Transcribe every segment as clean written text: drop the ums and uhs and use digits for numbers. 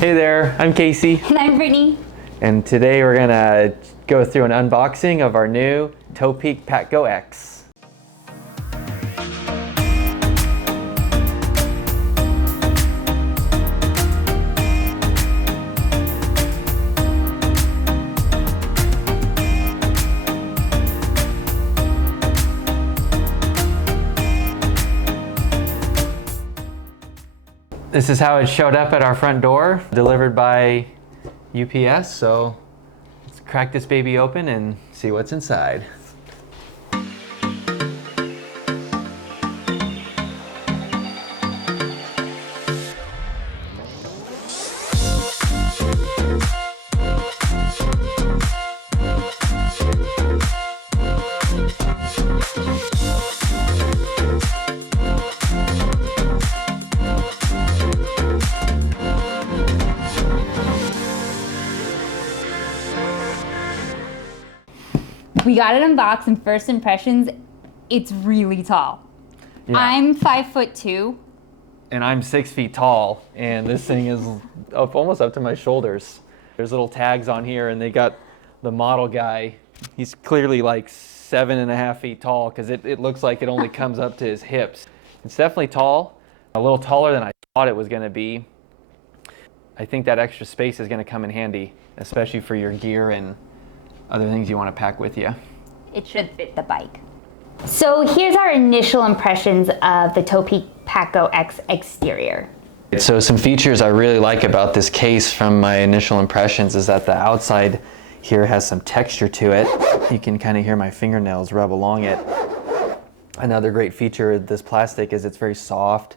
Hey there, I'm Casey. And I'm Brittany. And today we're gonna go through an unboxing of our new Topeak PAKGO X. This is how it showed up at our front door, delivered by UPS. So let's crack this baby open and see what's inside. We got it unboxed, and first impressions, it's really tall. Yeah. I'm 5'2". And I'm 6 feet tall, and this thing is almost up to my shoulders. There's little tags on here, and they got the model guy. He's clearly like 7.5 feet tall, because it looks like it only comes up to his hips. It's definitely tall, a little taller than I thought it was going to be. I think that extra space is going to come in handy, especially for your gear and other things you want to pack with you. It should fit the bike. So here's our initial impressions of the Topeak PAKGO X exterior. So some features I really like about this case from my initial impressions is that the outside here has some texture to it. You can kind of hear my fingernails rub along it. Another great feature of this plastic is it's very soft,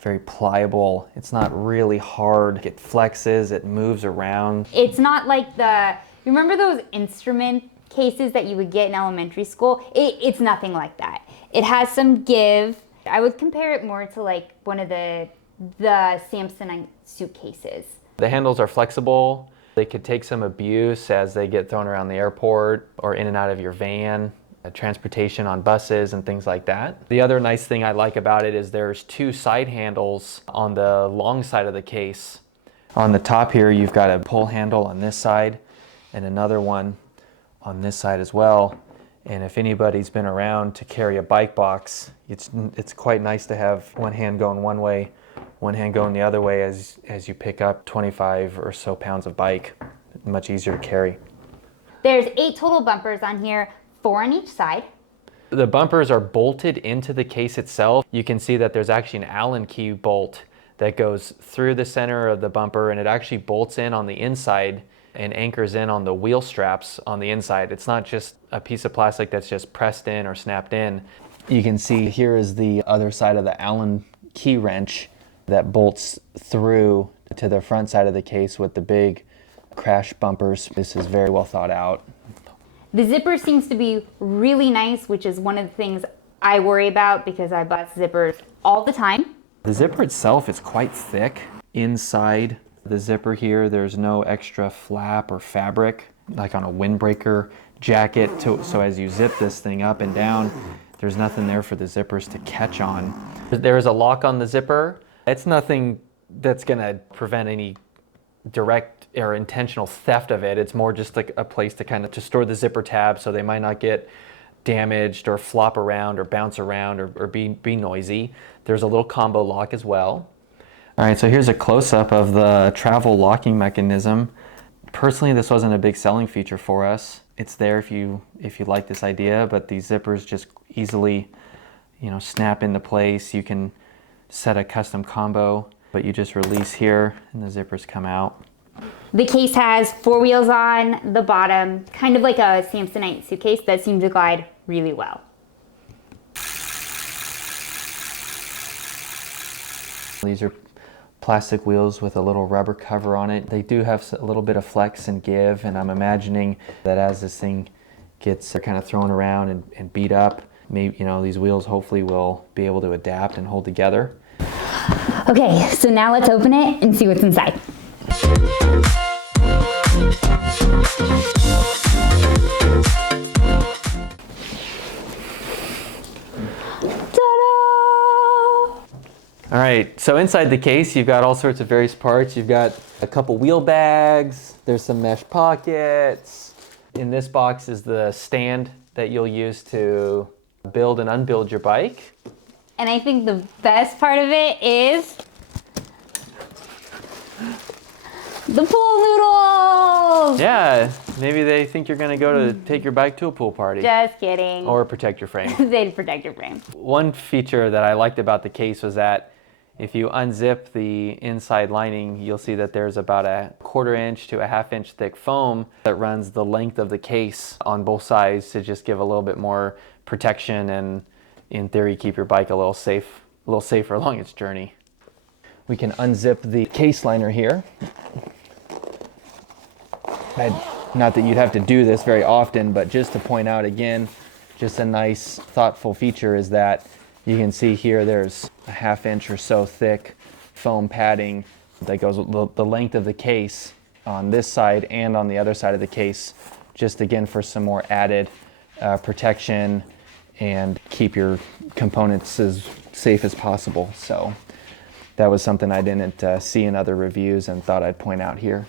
very pliable. It's not really hard. It flexes, it moves around. It's not like remember those instrument cases that you would get in elementary school? It's nothing like that. It has some give. I would compare it more to like one of the Samsonite suitcases. The handles are flexible. They could take some abuse as they get thrown around the airport or in and out of your van, transportation on buses and things like that. The other nice thing I like about it is there's two side handles on the long side of the case. On the top here, you've got a pull handle on this side and another one on this side as well. And if anybody's been around to carry a bike box, it's quite nice to have one hand going one way, one hand going the other way as you pick up 25 or so pounds of bike. Much easier to carry. There's 8 total bumpers on here, 4 on each side. The bumpers are bolted into the case itself. You can see that there's actually an Allen key bolt that goes through the center of the bumper, and it actually bolts in on the inside and anchors in on the wheel straps on the inside. It's not just a piece of plastic that's just pressed in or snapped in. You can see here is the other side of the Allen key wrench that bolts through to the front side of the case with the big crash bumpers. This is very well thought out. The zipper seems to be really nice, which is one of the things I worry about because I bust zippers all the time. The zipper itself is quite thick. Inside the zipper here, there's no extra flap or fabric like on a windbreaker jacket, so as you zip this thing up and down, there's nothing there for the zippers to catch on. There is a lock on the zipper. It's nothing that's going to prevent any direct or intentional theft of it. It's more just like a place to store the zipper tabs so they might not get damaged or flop around or bounce around or be noisy. There's a little combo lock as well. All right, so here's a close-up of the travel locking mechanism. Personally, this wasn't a big selling feature for us. It's there if you like this idea, but these zippers just easily, snap into place. You can set a custom combo, but you just release here and the zippers come out. The case has 4 wheels on the bottom, kind of like a Samsonite suitcase that seems to glide really well. These are plastic wheels with a little rubber cover on it. They do have a little bit of flex and give, and I'm imagining that as this thing gets kind of thrown around and beat up, maybe these wheels hopefully will be able to adapt and hold together. Okay, so now let's open it and see what's inside. All right, so inside the case, you've got all sorts of various parts. You've got A couple wheel bags, there's some mesh pockets. In this box is the stand that you'll use to build and unbuild your bike. And I think the best part of it is the pool noodles! Yeah, maybe they think you're gonna go to take your bike to a pool party. Just kidding. Or protect your frame. They'd protect your frame. One feature that I liked about the case was that if you unzip the inside lining, you'll see that there's about a 1/4 inch to a 1/2 inch thick foam that runs the length of the case on both sides to just give a little bit more protection and, in theory, keep your bike a little safer along its journey. We can unzip the case liner here. Not that you'd have to do this very often, but just to point out again, just a nice thoughtful feature is that you can see here there's a 1/2 inch or so thick foam padding that goes the length of the case on this side and on the other side of the case, just again for some more added protection and keep your components as safe as possible. So that was something I didn't see in other reviews and thought I'd point out here.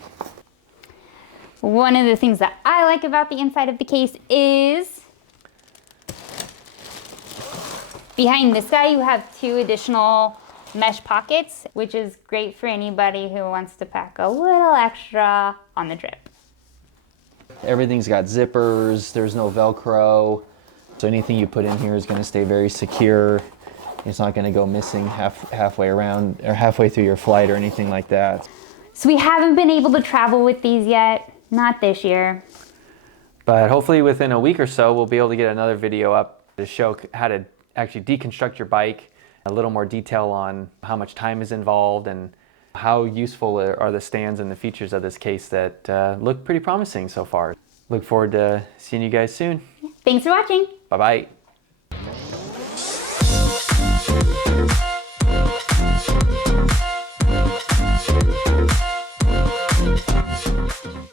One of the things that I like about the inside of the case is behind this guy you have 2 additional mesh pockets, which is great for anybody who wants to pack a little extra on the trip. Everything's got zippers, there's no Velcro, so anything you put in here is going to stay very secure. It's not going to go missing halfway around or halfway through your flight or anything like that. So we haven't been able to travel with these yet, not this year. But hopefully within a week or so, we'll be able to get another video up to show how to actually deconstruct your bike, a little more detail on how much time is involved and how useful are the stands and the features of this case that look pretty promising so far. Look forward to seeing you guys soon. Thanks for watching. Bye-bye.